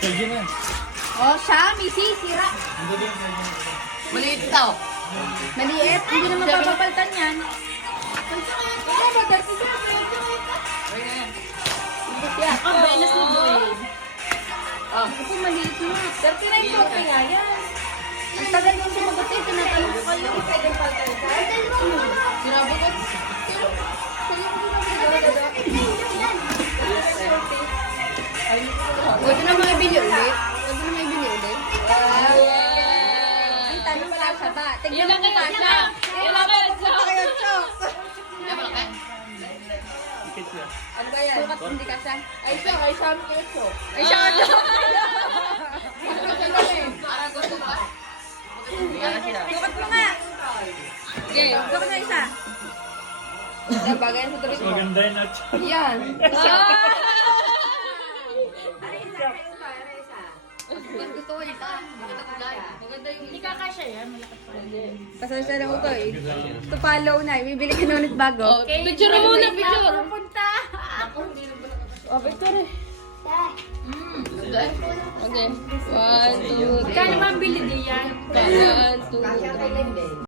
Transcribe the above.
Sige na. Oh, siya, Missy, sira. Maliit ito. Maliit, hindi naman papapaltan yan. Ang benes mo boy. Ako maliit na. 39 kote nga yan. Ang tagal kong sumagot eh, tinatanong ko kayo. Sinabi ko. Huwag na mga ibili ulit. Huwag na mga ibili ulit. Ang tanong pala siya ba? Tignan mo mukha siya. Ilang kayo siya? Kayo, Chok. Ikit siya. Ano ba yan? Sukat hindi ka siya. Ay siya kayo, Chok. Ay, siya ka, Chok. Parang gusto ba? Sukat mo nga. Okay, sukat mo isa. Sa bagay sa tuloy mo. Maganda yun at Yan. Gusto ko ito. Maganda yung hindi ka kasya yan. Pasensya na ko to eh. To follow na. Bibili ka na ulit bago. Picture mo na, picture. Oh, picture eh. Okay. 1, 2, 3. Kaya naman bili din yan. 1, 2, 3.